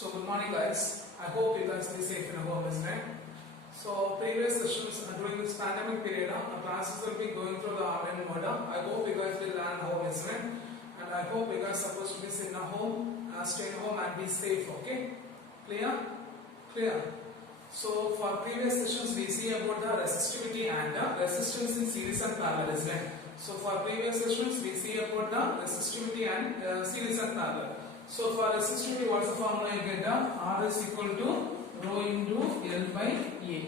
So good morning guys. I hope you guys be safe in your home, isn't it? So previous sessions during this pandemic period, our classes will be going through the online mode. I hope you guys will learn home, isn't it? And I hope you guys are supposed to be sitting at home, stay at home and be safe, okay? Clear? Clear. So for previous sessions we see about the resistivity and resistance in series and parallel, isn't it? So for previous sessions we see about the resistivity and series and parallel. So for resistivity, what's the formula you get? R is equal to rho into L by A.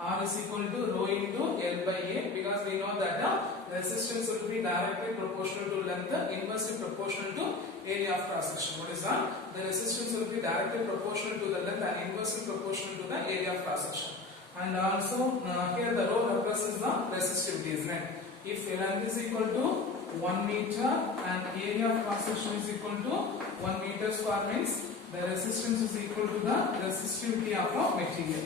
R is equal to rho into L by A, because we know that the resistance will be directly proportional to length, inversely proportional to area of cross section. What is that? The resistance will be directly proportional to the length and inversely proportional to the area of cross section. And also here the rho represents the resistivity, isn't it? If length is equal to 1 meter and area of cross section is equal to 1 meter square, means the resistance is equal to the resistivity of a material.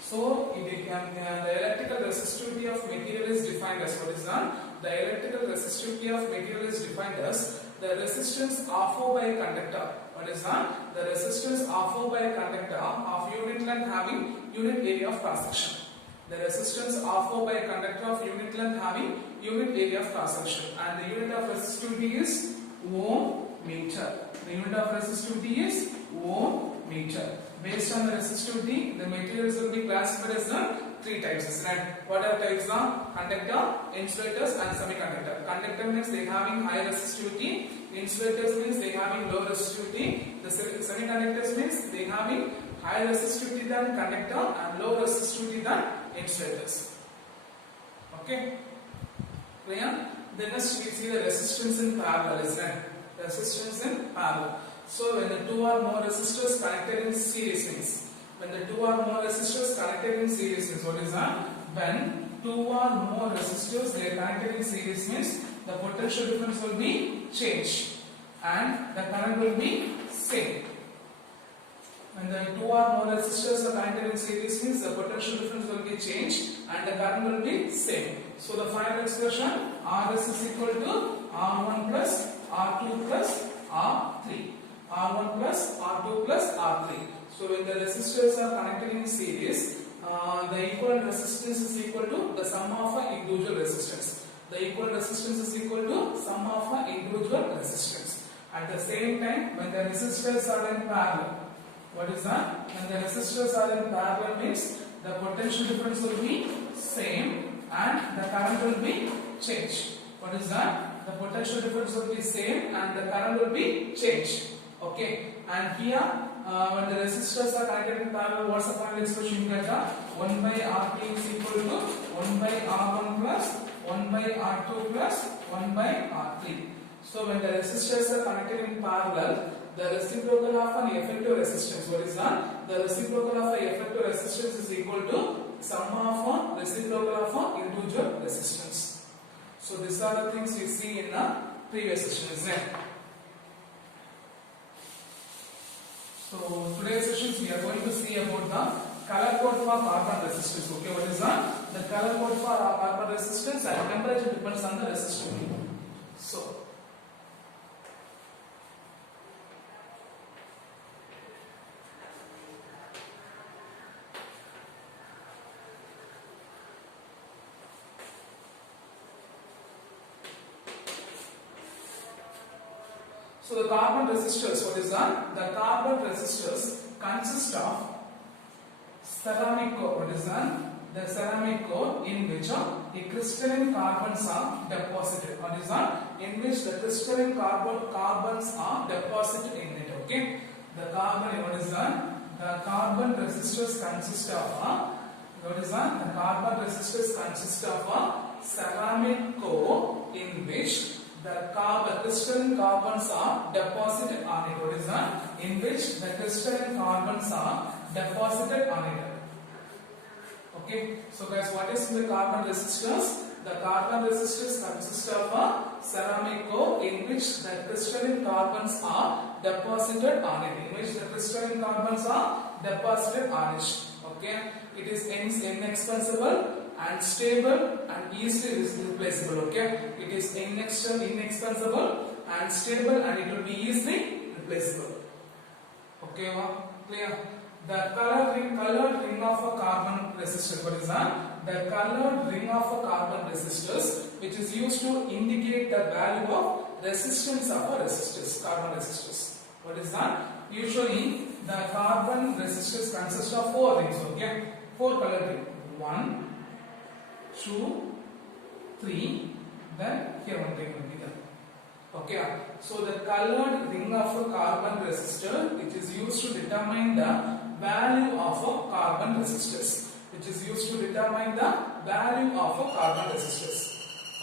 So the electrical resistivity of material is defined as what is that? The electrical resistivity of material is defined as the resistance offered by a conductor. What is that? The resistance offered by a conductor of unit length having unit area of cross section. The resistance offered by a conductor of unit length having unit area of cross section, and the unit of resistivity is ohm meter. The unit of resistivity is ohm meter. Based on the resistivity, the materials will be classified as the three types, isn't it? What are types? Conductor, insulators and semiconductor. Conductor means they having high resistivity, insulators means they having low resistivity, the semiconductors means they having high resistivity than conductor and low resistivity than insulators. Okay? Clear? Then next we see the resistance in parallel, isn't it? Resistance in parallel. So when the two or more resistors connected in series means, when the two or more resistors connected in series means, what is that? When two or more resistors they are connected in series means the potential difference will be changed and the current will be same. When the two or more resistors are connected in series means the potential difference will be changed and the current will be same. So the final expression Rs is equal to R1 plus R2 plus R3. R1 plus R2 plus R3. So when the resistors are connected in series, the equivalent resistance is equal to the sum of individual resistance. The equivalent resistance is equal to sum of individual resistance. At the same time, when the resistors are in parallel, what is that? When the resistors are in parallel means the potential difference will be same and the current will be changed. What is that? The potential difference will be same and the current will be changed. Okay, and here when the resistors are connected in parallel, what's the final expression you get? 1 by R3 is equal to 1 by R1 plus 1 by R2 plus 1 by R3. So when the resistors are connected in parallel, the reciprocal of an effective resistance, what is that? The reciprocal of an effective resistance is equal to sum of a reciprocal of an individual resistance. So these are the things we see in the previous session, isn't it? So today's sessions we are going to see about the color code for carbon resistance. Okay, what is that? The color code for carbon resistance and temperature depends on the resistivity. So the carbon resistors, what is that? The carbon resistors consist of ceramic core. What is that? The ceramic core in which the crystalline carbons are deposited. What is that? In which the crystalline carbons are deposited in it. Okay. The carbon, what is that? The carbon resistors consist of what is that? The carbon resistors consist of a ceramic core in which the crystalline carbons are deposited on it. What is that? In which the crystalline carbons are deposited on it. Okay. So guys, what is the carbon resistors? The carbon resistors consist of a ceramic core in which the crystalline carbons are deposited on it. In which the crystalline carbons are deposited on it. Okay. It is inexpensible and stable and easily replaceable. Okay, it is inexpensible and stable and it will be easily replaceable. Okay, Clear? The colored ring of a carbon resistor. What is that? The colored ring of a carbon resistors, which is used to indicate the value of resistance of a resistors, carbon resistors. What is that? Usually, the carbon resistors consist of 4 rings. Okay, 4 colored rings. 1, 2, 3. Then here one ring will be there. Okay, so the colored ring of a carbon resistor, which is used to determine the value of a carbon resistors, which is used to determine the value of a carbon resistors.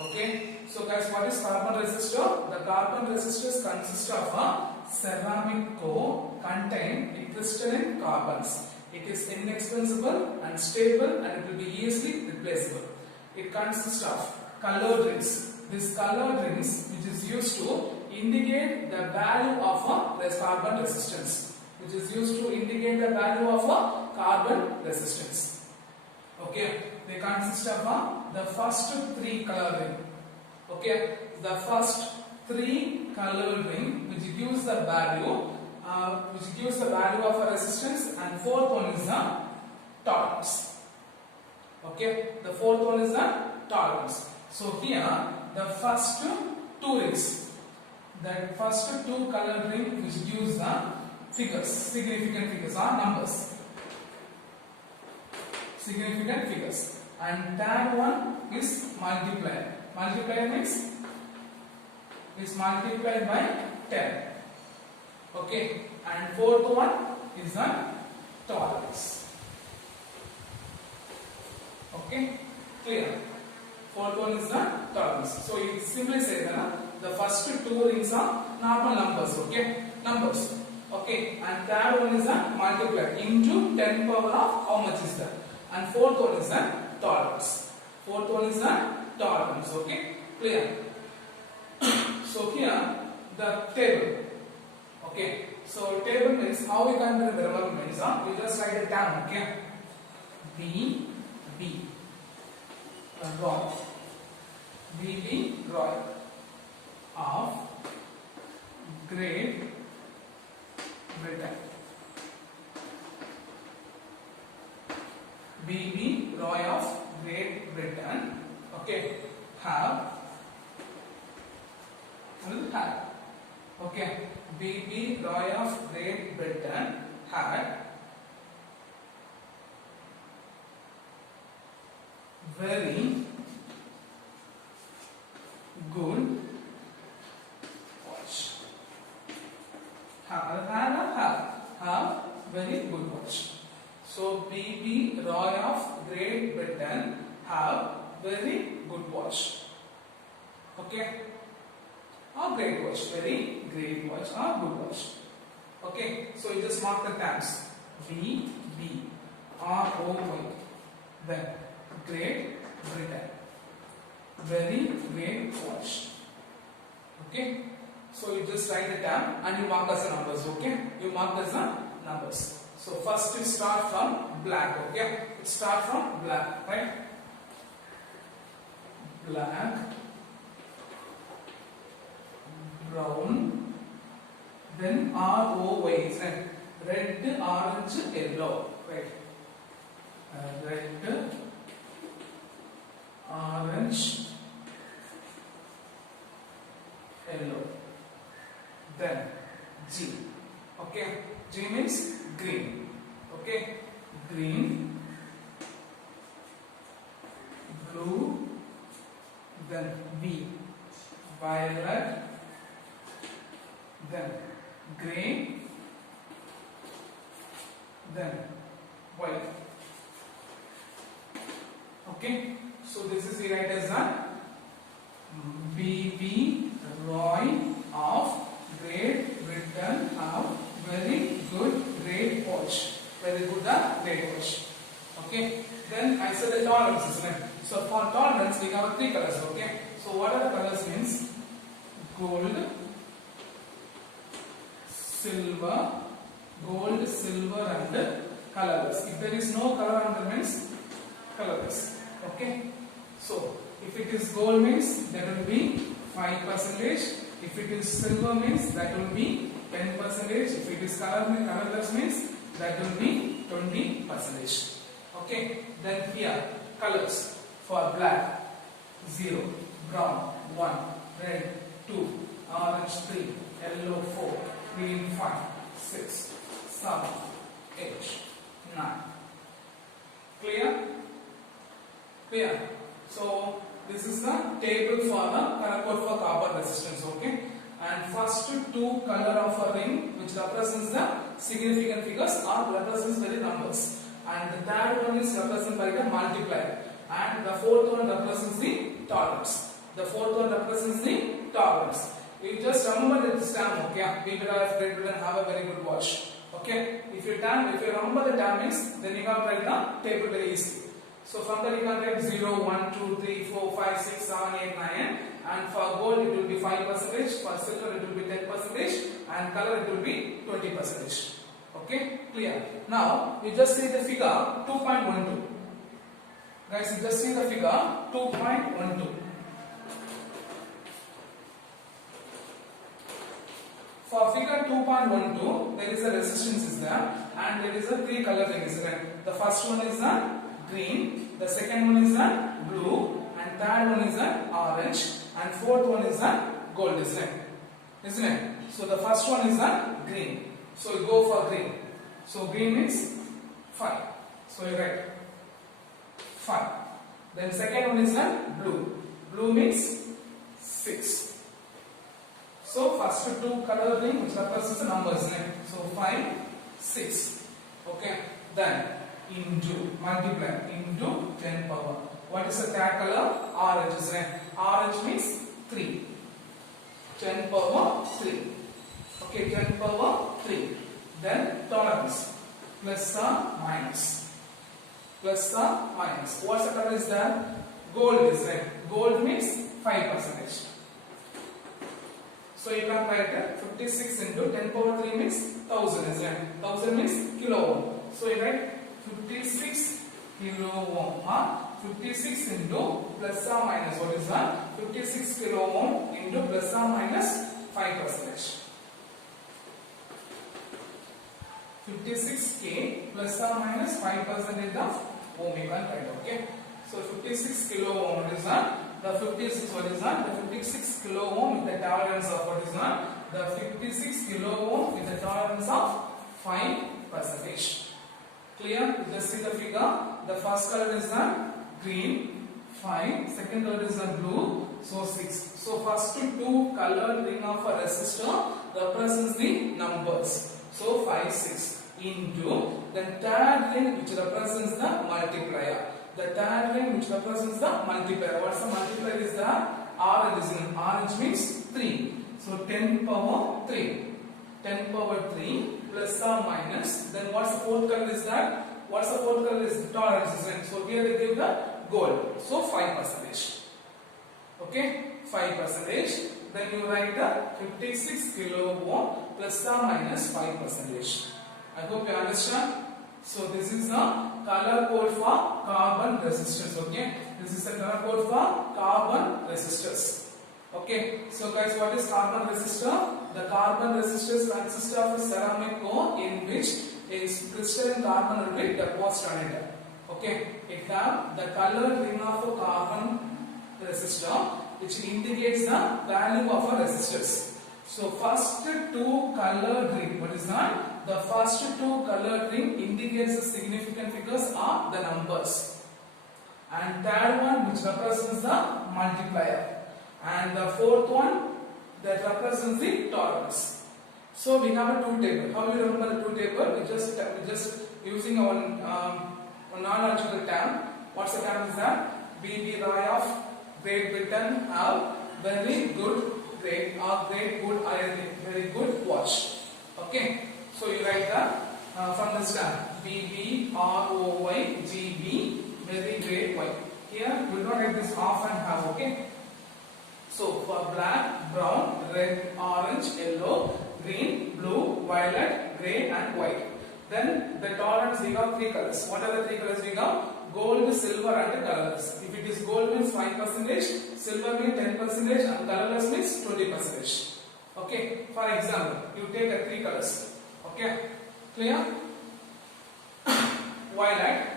Okay, so guys, what is carbon resistor? The carbon resistors consist of a ceramic core contain crystalline carbons. It is inexpensive and stable, and it will be easily replaceable. It consists of colored rings. These colored rings, which is used to indicate the value of a carbon resistance, which is used to indicate the value of a carbon resistance. Okay, they consist of the first 3 colored ring. Okay, the first 3 colored ring, which gives the value, of a resistance, and fourth one is the tolerance. Okay, the fourth one is the tolerance. So here, the first 2 rings, that first 2 colored ring, which gives the figures, significant figures or numbers, significant figures, and third one is multiplier. Multiplier means is multiplied by 10. Okay, and fourth one is the tolerance. Okay, clear? Fourth one is the tolerance. So you simply say that the first 2 rings are normal numbers. Okay, numbers. Okay, and third one is the multiplier into 10 power of how much is that, and fourth one is the tolerance. Fourth one is the tolerance. Okay, clear? So here the table. Okay, so table means how we can remember means we just write it down. Okay, B Roy, B Roy of Great Britain. B Roy of Great Britain. Okay, have. Okay, B Roy of Great Britain had very good watch. Have very good watch. So B Roy of Great Britain have very good watch. Okay. Or great watch, very great watch, or good watch. Okay, so you just mark the terms. B R O Y. Then Great Britain, very great watch. Okay, so you just write the term and you mark as the numbers. Okay, you mark as the numbers. So first you start from black. Okay, it start from black, right? Black, brown, then ROY is red, orange, yellow, right? Red, orange, yellow. Then G. Okay, G means green. Okay, green, blue, then V, violet, then grey, then white. Okay, so this is the right as B Roy of Great Britain have very good great watch. Very good great watch. Okay, then I said the tolerance, isn't it? So for tolerance we have 3 colors. Okay, so what are the colors means? Gold, silver, and colorless. If there is no color under means colorless. Okay, so if it is gold means that will be 5%. If it is silver means that will be 10%. If it is colorless means that will be 20%. Okay, then here colors for black 0, brown 1, red 2, orange 3, yellow 4, green 5, 6, 7, 8, 9. Clear? Clear. So this is the table for the color code for carbon resistance. Okay, and first two color of a ring which represents the significant figures or represents by the numbers, and the third one is represented by the multiplier, and the fourth one represents the tolerance. The fourth one represents the tolerance. You just remember this term. Okay, people are Great Britain have a very good watch. Okay, if you remember the terms, then you can write the table very easily. So from there you can write 0, 1, 2, 3, 4, 5, 6, 7, 8, 9, and for gold it will be 5%, for silver it will be 10%, and color it will be 20%. Okay, clear? Now you just see the figure 2.12. Guys, you just see the figure 2.12. For figure 2.12, there is a resistance is there, and there is a three color thing is there. The first one is the green, the second one is the blue, and third one is the orange, and fourth one is the gold, isn't it? So the first one is the green. So you go for green. So green means 5. So you write 5. Then second one is the blue. Blue means 6. So first two color ring which represents the numbers. So 5, 6. Okay. Then into multiply into 10 power. What is the third color? Orange. Orange means 3. 10 power 3. Okay, 10 power 3. Then tolerance. Plus or minus. Plus or minus. What's the color is there? Gold is there. Gold means 5%. So you can write 56 into 10 power 3 means 1000 is there. 1000 means kilo ohm. So you write 56 kilo ohm, 56 into plus or minus, what is that? 56 kilo ohm into plus or minus 5%. 56k plus or minus 5% of ohm you can write. Okay. So 56 kilo ohm, what is that? The 56, what is that? The 56 kilo ohm with the tolerance of what is that? The 56 kilo ohm with the tolerance of 5%. Clear? You just see the figure. The first color is the green, 5. Second color is the blue, so 6. So first two colored ring of a resistor represents the numbers. So 5, 6 into the third ring which represents the multiplier. The third ring which represents the multiplier. What's the multiplier is the orange. Orange means 3. So 10 power 3. 10 power 3 plus or minus. Then what's the fourth color is that? What's the fourth color is tolerance, isn't it? So here they give the gold. So 5%. Okay, 5%. Then you write the 56 kilo ohm plus or minus 5%. I hope you understand. So this is the color code for carbon resistors. Okay, this is the color code for carbon resistors. Okay, so guys, what is carbon resistor? The carbon resistors consist of a ceramic core in which a crystalline carbon will be deposited on it. Okay, it have the colored ring of a carbon resistor which indicates the value of a resistors. So first two colored ring, what is that? The first two colored ring indicates the significant figures are the numbers, and third one which represents the multiplier, and the fourth one that represents the tolerance. So we have a two table. How we remember the two table? We just using our non-logical term. What's the term is that? B.B. Roy of Great Britain have very good grade or great good iron, very good watch. Okay. So you write the from this term B.B. R.O.Y. G.B. very great Y. Here we will not write this half and half. Okay. So for black, brown, red, orange, yellow, green, blue, violet, grey and white. Then the tolerance we got three colors. What are the three colors we got? Gold, silver and colorless. If it is gold means 5%, silver means 10% and colorless means 20%. Okay. For example, you take three colors. Okay. Clear? violet.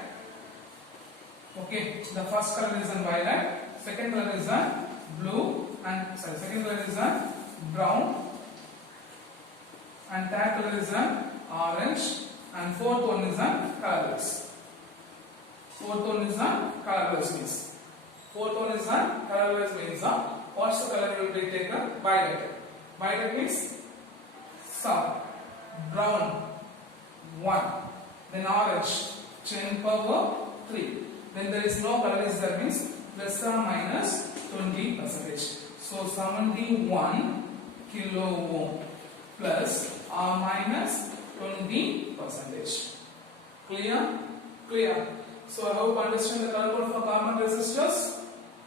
Okay, the first color is violet, second color is blue, and second color is brown, and third color is orange, and fourth one is colorless. Fourth one is colorless means. Fourth one is colorless means what's the color will be taken? Violet. Violet means some, brown 1, then orange 10 power 3. Then there is no color is there means plus or minus 20%. So 71 kilo ohm plus or minus 20%. Clear? Clear. So I hope you understand the color code for common resistors.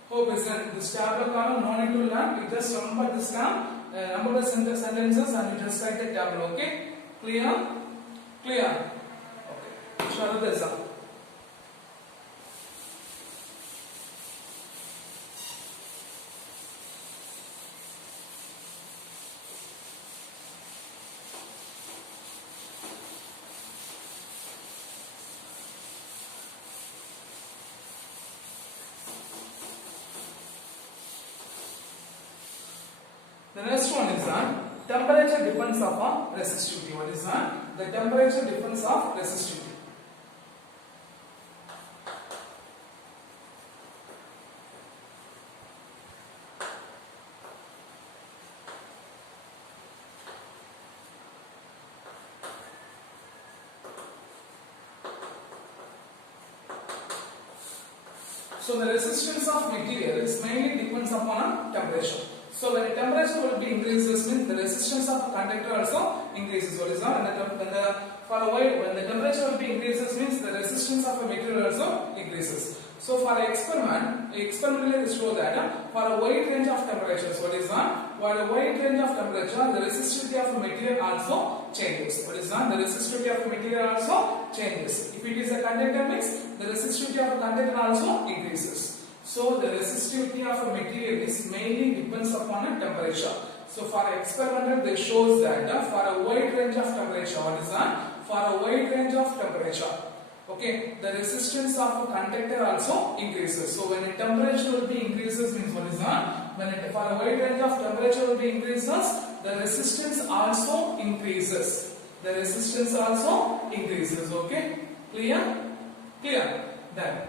Hope is that this tableau column no need to learn. You just remember this term, number the sentences and you just write the tableau. Okay? Clear? Clear? Okay. Shall we do the next one is temperature depends upon resistivity. What is the temperature depends of resistivity? So the resistance of material is mainly depends upon temperature. So when the temperature will be increases means the resistance of the conductor also increases. What is that? When the temperature will be increases means the resistance of a material also increases. So for the experiment, experimentally they show that for a wide range of temperatures, what is that? For a wide range of temperature, the resistivity of a material also changes. What is that? The resistivity of a material also changes. If it is a conductor means the resistivity of a conductor also increases. So the resistivity of a material is mainly depends upon a temperature. So for experimental they shows that for a wide range of temperature, what is that? For a wide range of temperature, okay, the resistance of a conductor also increases. So when the temperature will be increases means what is that? When it, for a wide range of temperature will be increases, the resistance also increases. The resistance also increases. Okay, clear? Clear? Then.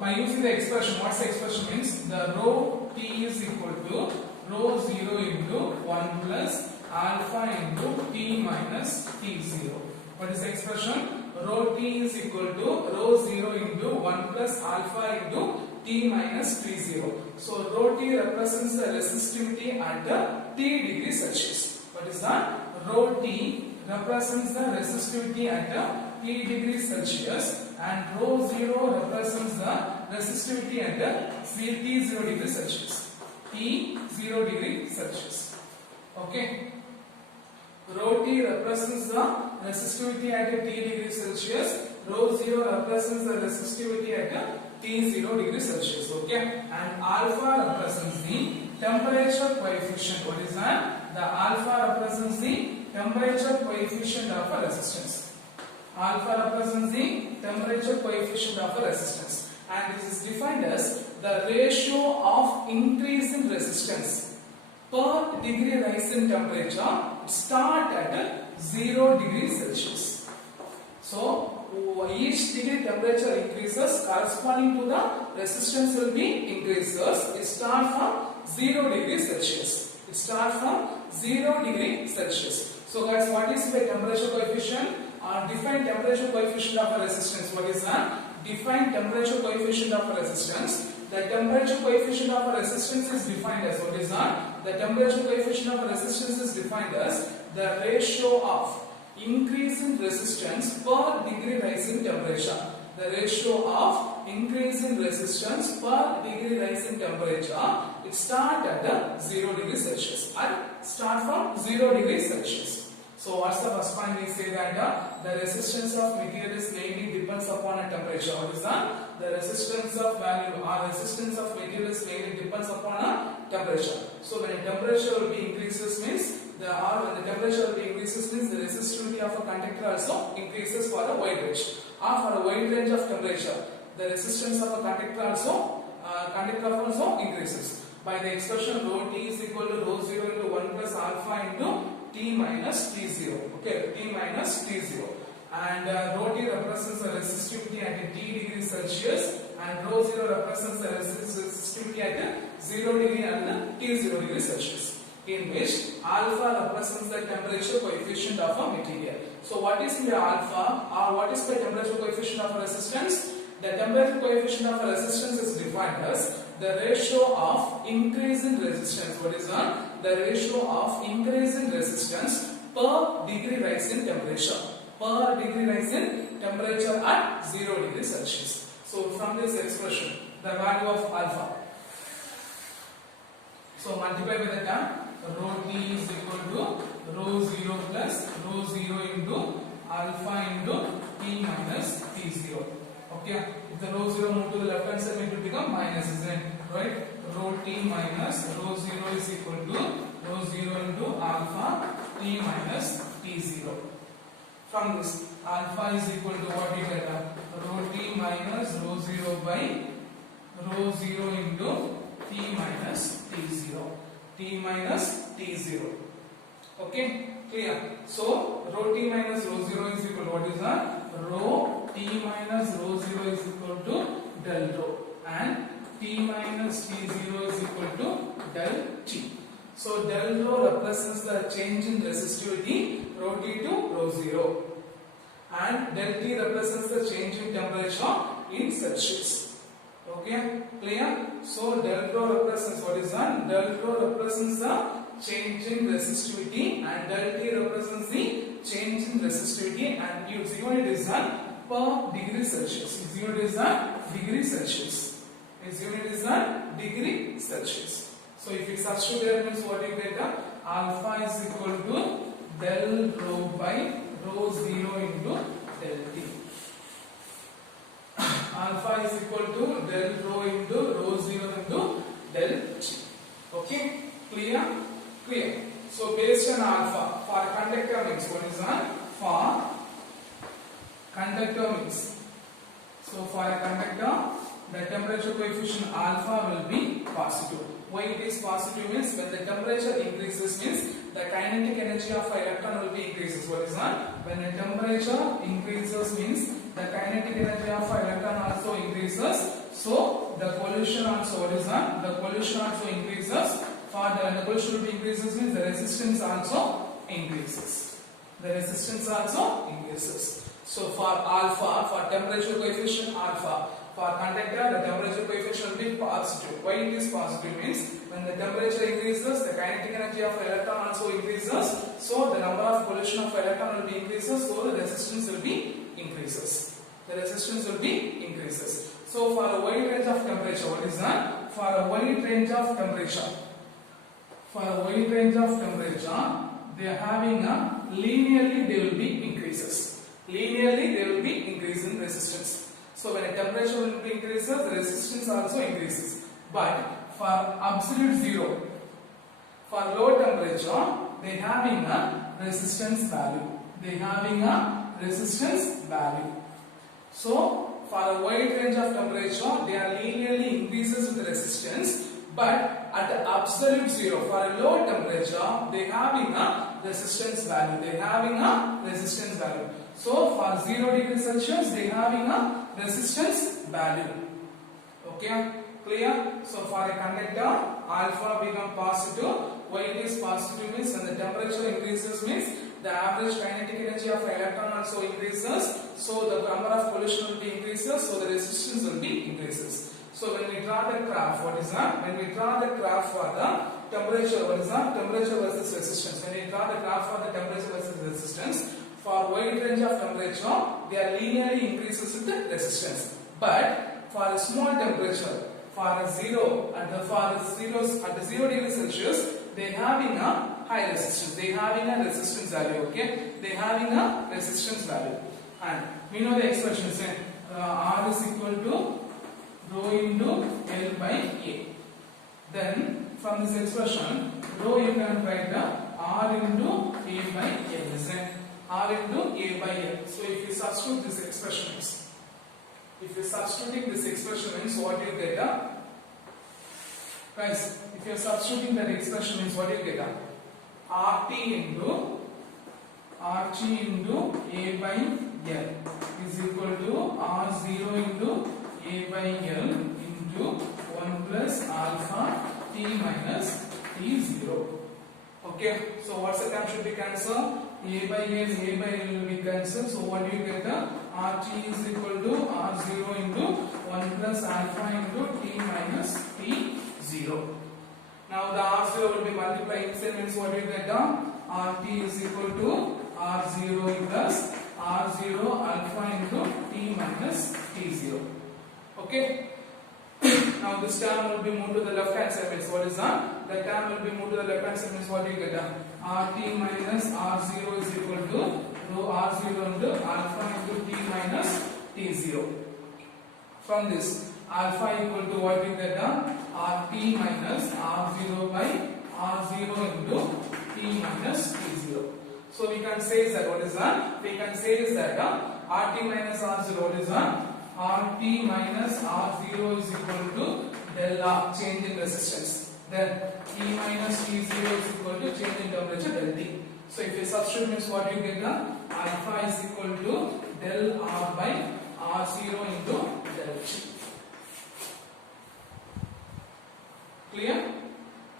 By using the expression, what's the expression means? The rho T is equal to rho 0 into 1 plus alpha into T minus T0. What is the expression? Rho T is equal to rho 0 into 1 plus alpha into T minus T0. So rho T represents the resistivity at T degrees Celsius. What is that? Rho T represents the resistivity at T degrees Celsius. And rho 0 represents the resistivity at T0 degree Celsius. T0 degree Celsius. Okay. Rho T represents the resistivity at T degree Celsius. Rho 0 represents the resistivity at T0 degree Celsius. Okay. And alpha represents the temperature coefficient. What is that? The alpha represents the temperature coefficient of a resistance. Alpha represents the temperature coefficient of a resistance, and this is defined as the ratio of increase in resistance per degree rise in temperature start at 0 degrees Celsius. So each degree temperature increases corresponding to the resistance will be increases. It starts from 0 degrees Celsius. It starts from 0 degree Celsius. So guys, what is the temperature coefficient? Define temperature coefficient of a resistance. What is that? Define temperature coefficient of a resistance. The temperature coefficient of a resistance is defined as what is that? The temperature coefficient of a resistance is defined as the ratio of increase in resistance per degree rise in temperature. The ratio of increase in resistance per degree rise in temperature. It starts at 0 degrees Celsius. Start from 0 degrees Celsius. So what's the first point? We say that the resistance of material is mainly depends upon a temperature. What is that? The resistance of value or resistance of material is mainly depends upon a temperature. So when a temperature will be increases means when the temperature increases means the resistivity of a conductor also increases for a wide range. Or for a wide range of temperature, the resistance of a conductor also increases by the expression rho t is equal to rho 0 into 1 plus alpha into t minus t0. Okay, t minus t0. And rho t represents the resistivity at t degrees Celsius, and rho 0 represents the resistivity at 0 degree and t0 degrees Celsius, in which alpha represents the temperature coefficient of a material. So what is the alpha, or what is the temperature coefficient of a resistance? The temperature coefficient of a resistance is defined as the ratio of increase in resistance. What is that? The ratio of increase in resistance per degree rise in temperature. Per degree rise in temperature at 0 degrees Celsius. So from this expression, the value of alpha. So multiply by the term rho t is equal to rho 0 plus rho 0 into alpha into t minus t0. Okay, if the rho 0 move to the left hand side, it will become minus, isn't it? Right? Rho t minus rho 0 is equal to rho 0 into alpha t minus t0. From this, alpha is equal to what you get? Rho t minus rho 0 by rho 0 into t minus t0. T minus t0. Okay, clear? So, rho t minus rho 0 is equal to what is that? Rho t minus rho 0 is equal to del rho, and t minus t0 is equal to del t. So del rho represents the change in resistivity, rho t to rho 0, and del t represents the change in temperature in Celsius. Okay, clear? So del rho represents what is that? Del rho represents the change in resistivity, and del t represents the change in resistivity, and its unit is per degree Celsius. Its unit is degree Celsius. Its unit is degree Celsius. So if you substitute there, means what you get? Alpha is equal to del rho by rho 0 into del t. Alpha is equal to del rho into rho 0 into del t. Okay, clear? Clear. So based on alpha, for conductor means what is that? For conductor means, so for a conductor, the temperature coefficient alpha will be positive. Why it is positive means when the temperature increases means the kinetic energy of an electron will be increases. What is that? When the temperature increases means the kinetic energy of an electron also increases. So the pollution also, what is that? The pollution also increases. When the pollution will be increases means the resistance also increases. The resistance also increases. So for alpha, for temperature coefficient alpha, for conductor the temperature coefficient will be positive. Why it is positive means when the temperature increases, the kinetic energy of electron also increases. So the number of collision of electron will be increases. So the resistance will be increases. The resistance will be increases. So for a wide range of temperature, what is that? For a wide range of temperature. For a wide range of temperature, they are having a linearly they will be increases. Linearly they will be increase in resistance. So when a temperature will be increases, the resistance also increases. But for absolute zero, for low temperature, they having a resistance value. They having a resistance value. So for a wide range of temperature, they are linearly increases with resistance. But at the absolute zero, for a low temperature, they having a resistance value. They having a resistance value. So for 0 degrees Celsius, they having a resistance value. Okay, clear? So for a conductor, alpha become positive. Why it is positive means when the temperature increases means the average kinetic energy of an electron also increases. So the number of collision will be increases. So the resistance will be increases. So when we draw the graph, what is that? When we draw the graph for the temperature, what is that? Temperature versus resistance. When we draw the graph for the temperature versus resistance, for wide range of temperature, they are linearly increases with the resistance. But for a small temperature, for a zero at the 0 degrees Celsius, they having a high resistance. They having a resistance value. Okay, they having a resistance value. And we know the expression is R is equal to rho into L by A. Then from this expression, rho you can write the R into A by L, isn't it? R into A by L. So if you substitute this expression means, if you are substituting this expression means what you get? Guys, if you are substituting that expression means what you get? RT into RT into A by L is equal to R0 into A by L into 1 plus alpha T minus T0. Okay, so what's the term should be cancelled? A by L will be cancelled. So what do you get? RT is equal to R0 into 1 plus alpha into T minus T0. Now the R0 will be multiplied inside means what do you get? RT is equal to R0 plus R0 alpha into T minus T0. Okay. Now this term will be moved to the left hand side means what is that? The term will be moved to the left hand side means what do you get? RT minus R0 is equal to rho R0 into alpha into T minus T0. From this alpha equal to what you get? RT minus R0 by R0 into T minus T0. So we can say is that what is that? We can say is that RT minus R0 what is that? RT minus R0 is equal to del R, change in resistance. Then T minus T0 is equal to change in temperature del T. So if you substitute means what you get? Alpha is equal to del R by R0 into del T. Clear?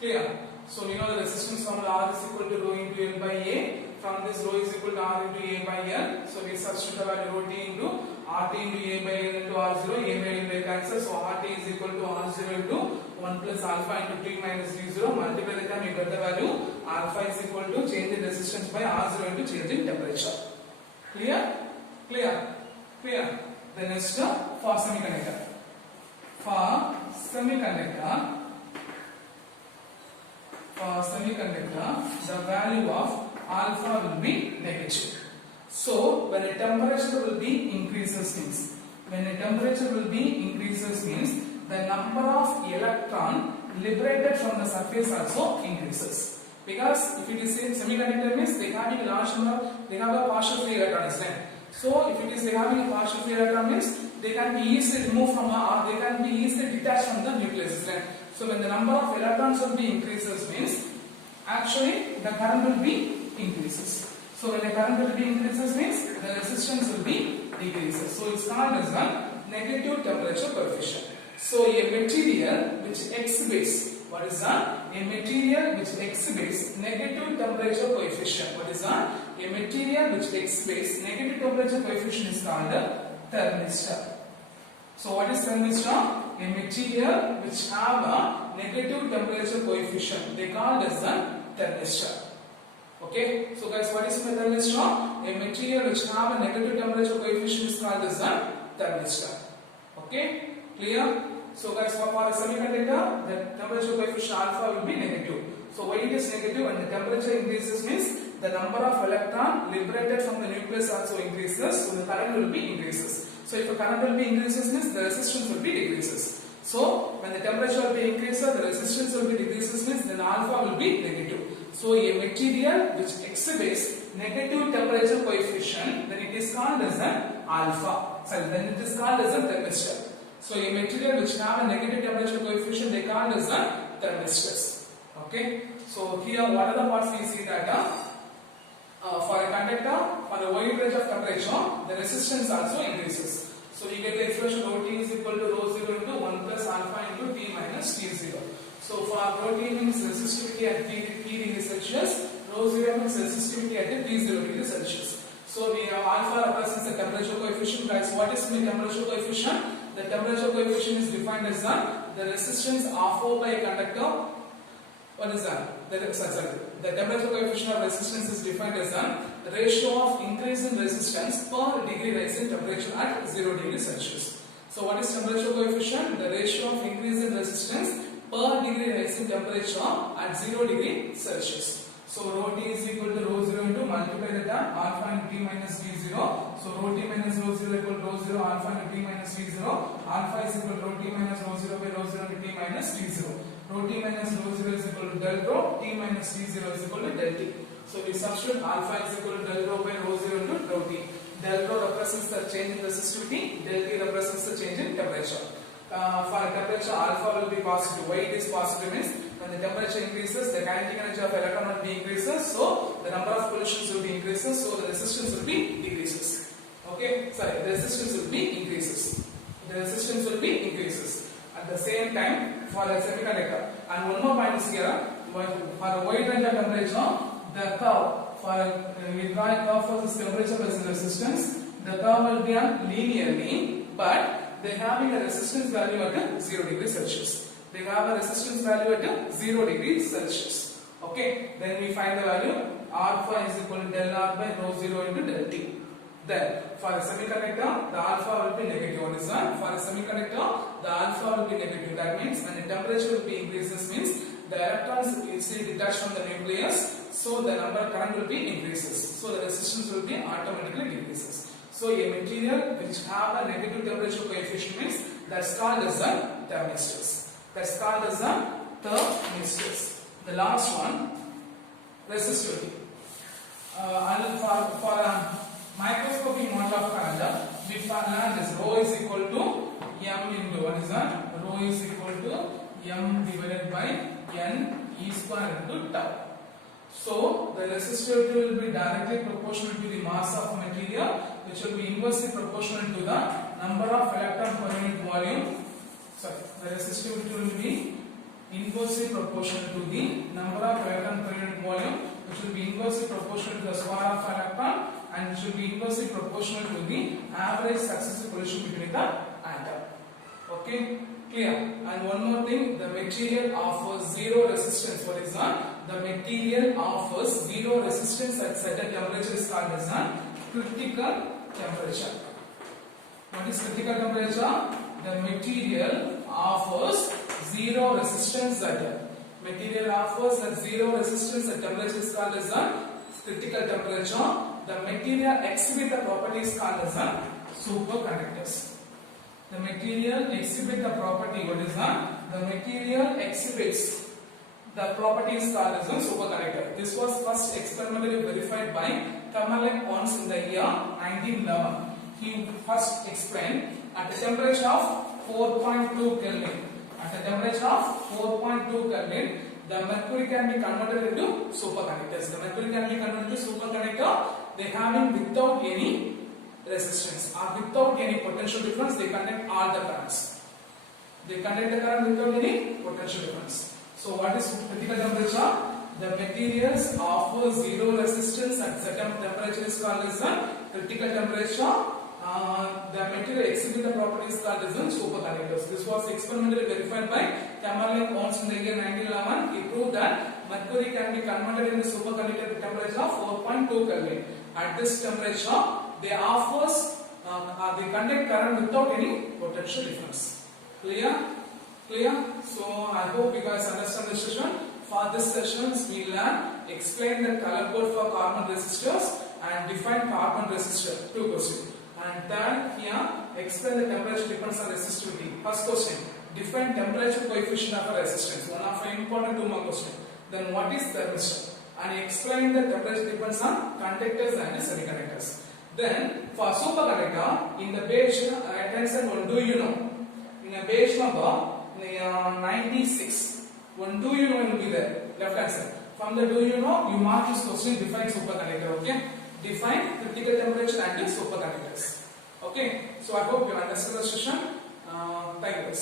Clear. So we know the resistance formula R is equal to rho into L by A. From this rho is equal to R into A by L. So we substitute the value rho T into RT into A by L into R0. A by L by cancel. So RT is equal to R0 into 1 plus alpha into T minus T0. Multiply the time you get the value. Alpha is equal to change in resistance by R0 into change in temperature. Clear? Clear? Clear? Then next for semiconductor. For semiconductor, the value of alpha will be negative. So when a temperature will be increases means, the number of electron liberated from the surface also increases. Because if it is in semiconductor means they having a large number, they have a partial free electron, isn't it? So if it is they having a partial free electron means they can be easily removed from or they can be easily detached from the nucleus, isn't it? So when the number of electrons will be increases means actually the current will be increases. So when the current will be increases means the resistance will be decreases. So it's called as a negative temperature coefficient. So a material which exhibits, what is that? A material which exhibits negative temperature coefficient. What is that? A material which exhibits negative temperature coefficient is called a thermistor. So what is thermistor? A material which have a negative temperature coefficient. They call it as a thermistor. Okay. So guys, what is a thermistor? A material which have a negative temperature coefficient is called as a thermistor. Okay. Clear? So guys, for a semiconductor, the temperature coefficient alpha will be negative. So why it is negative? When the temperature increases means the number of electron liberated from the nucleus also increases. So the current will be increases. So if the current will be increases means the resistance will be decreases. So when the temperature will be increases, the resistance will be decreases means then alpha will be negative. So a material which exhibits negative temperature coefficient, then it is called as an alpha. Sorry, then it is called as a thermistor. So a material which have a negative temperature coefficient, they called as a thermistors. Okay. So here what are the parts we see that for a conductor, for a wide range of temperature, the resistance also increases. So we get the expression rho T is equal to rho 0 into 1 plus alpha into T minus T0. So for rho T means resistivity at T degree Celsius, rho 0 means resistivity at T0 degree Celsius. So we have alpha represents the temperature coefficient. Guys, what is the temperature coefficient? The temperature coefficient is defined as the resistance offered by a conductor. What is that? The temperature coefficient of resistance is defined as the ratio of increase in resistance per degree rise in temperature at 0 degree Celsius. So what is temperature coefficient? The ratio of increase in resistance per degree rise in temperature at 0 degree Celsius. So rho T is equal to rho 0 into multiply the term alpha into T minus T0. So rho T minus rho 0 equal to rho 0 alpha into T minus T0. Alpha is equal to rho T minus rho 0 by rho 0 into T minus T0. Rho t minus rho 0 is equal to del rho, t minus t 0 is equal to del t. So we substitute alpha is equal to del rho by rho 0 into rho t. Del rho represents the change in resistivity, del t represents the change in temperature. For temperature, alpha will be positive. Why it is positive means when the temperature increases, the kinetic energy of electron will be increases, so the number of collisions will be increases, so the resistance will be decreases. Okay, sorry, the resistance will be increases. The resistance will be increases. At the same time, for a semiconductor, and one more point is here, for a wide range of temperature, the curve for we draw a curve for this temperature versus resistance. The curve will be on linearly, but they having a resistance value at 0 degrees Celsius. They have a resistance value at 0 degrees Celsius. Okay, then we find the value alpha is equal to del R by rho 0 into del T. Then for a semiconductor, the alpha will be negative. What is that? For a semiconductor, the alpha will be negative. That means when the temperature will be increases means the electrons is detached from the nucleus, so the number of current will be increases. So the resistance will be automatically decreases. So a material which have a negative temperature coefficient means that's called as a thermistors. That's called as a thermistors. The last one, resistivity. And for a microscopic model of current, we learned this rho is equal to m into what is that? Rho is equal to m divided by n e square into tau. So the resistivity will be directly proportional to the mass of material, which will be inversely proportional to the number of electrons per unit volume. Sorry, the resistivity will be inversely proportional to the number of electrons per unit volume, which will be inversely proportional to the square of electron, and which will be inversely proportional to the average successive collision between the atom. Okay, clear? And one more thing, the material offers zero resistance. For example, the material offers zero resistance at certain temperature is called as a critical temperature. What is critical temperature? The material offers zero resistance at zero resistance at temperature is called as a critical temperature. The material exhibit the properties called as a superconductors. The material exhibit the property. What is that? The material exhibits the properties called as a superconductor. This was first experimentally verified by Kamerlingh Onnes in the year 1911. He first explained at a temperature of 4.2 Kelvin. At a temperature of 4.2 Kelvin, the mercury can be converted into superconductors. The mercury can be converted into superconductor. They having without any resistance or without any potential difference, they conduct all the currents. They conduct the current without any potential difference. So what is critical temperature? The materials offer zero resistance at certain temperature is called as a critical temperature. The material exhibit the properties called as superconductors. This was experimentally verified by Kamerlingh Onnes in the year 1911. He proved that mercury can be converted into superconductor at temperature of 4.2 Kelvin. At this temperature, they conduct current without any potential difference. Clear? Clear? So I hope you guys understand this session. For this sessions, we learn explain the color code for carbon resistors and define carbon resistor. 2 questions. And third, here explain the temperature depends on resistivity. First question, define temperature coefficient of a resistance. One of the important 2 more question. Then what is thermistor? And explain the temperature depends on conductors and semiconductors. Then for superconductor, in the page right hand side, one do you know? In a page number 96, one do you know will be there, left hand side. From the do you know, you mark this question, define superconductor. Okay, define critical temperature and superconductors. Okay, so I hope you understand the session. Thank you.